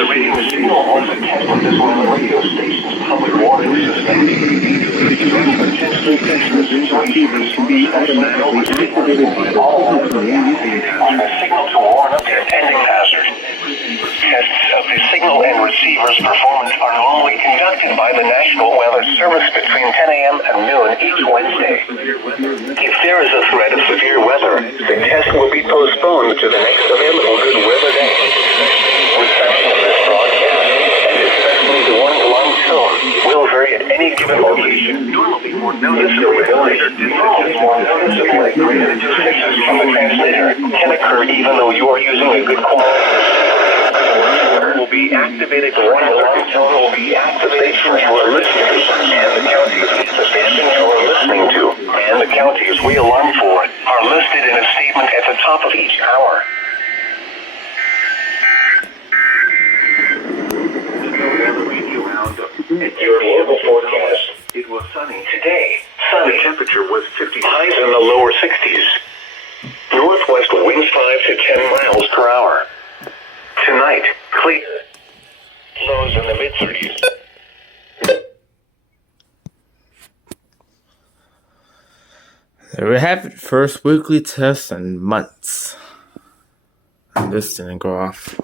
weather radio signal was a test of this one on the radio station's public warning system. Potentially dangerous situations can be isolated over signals will be all over the signal to warn of the impending hazard. Tests of the signal and receiver's performance are normally conducted by the National Weather Service between 10 a.m. and noon each Wednesday. If there is a threat of severe weather, the test will be postponed to the next available good weather day. Reception of this broadcast, and especially the warning line tone, will vary at any given location. Normally more noticeable greater distances from the transmitter can occur even though you are using a good quality receiver. Will be activated. The warning line tone will be activated for your listeners and the counties the station you are listening to and the counties we alarm for are listed in a statement at the top of each hour. At your local forecast, it was sunny. Today, sunny. The temperature was 50. Highs in the lower 60s. Northwest winds 5 to 10 miles per hour. Tonight, clear. Lows in the mid-30s. There we have it. First weekly test in months. And this didn't go off.